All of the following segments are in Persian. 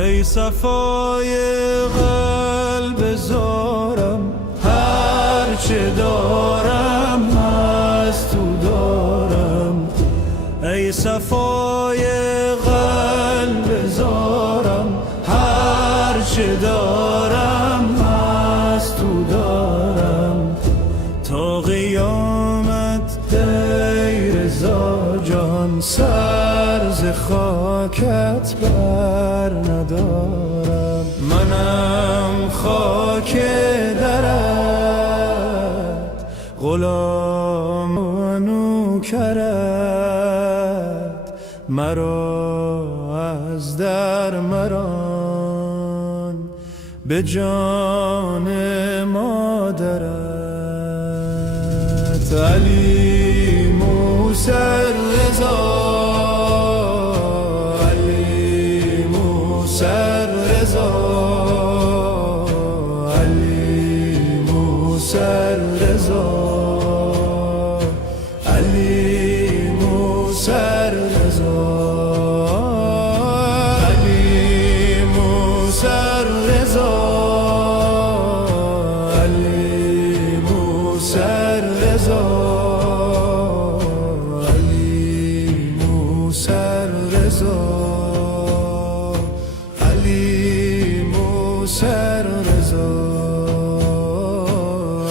ای صفای قلب زارم، هرچه دارم از تو دارم. ای صفای قلب زارم، هرچه دارم از تو دارم. تا قیامت ای رضا جان، سر ز خاکت بر ندارم. منم خاک درت، غلام و نوکرت، مرا از در مران به جان مادرت. علی موسی رضا، علی موسی رضا، علی موسی رضا، علی موسی رضا، علی موسی رضا، علی موسی رضا، علی موسی رضا، علی موسی رضا،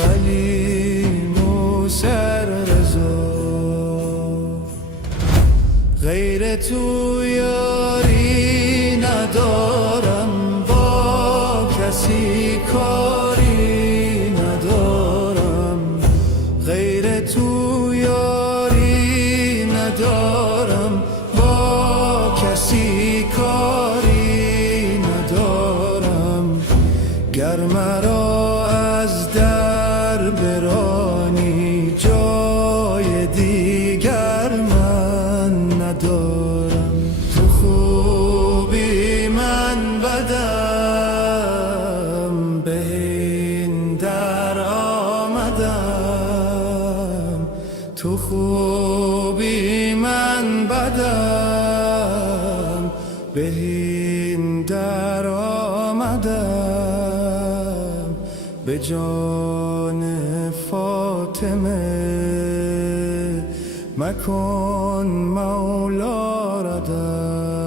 علی موسی رضا. غیر تو یاری ندارم، با کسی کاری ندارم. غیر تو یاری ندارم، با کسی کاری ندارم. گر مرا از در برانی، جای دیگر من ندارم. تو خوبی من بدم، به این در آمدم. تو خوبی من بدم، به این در آمدم. به جان فاطمه، مکن مولا ردم.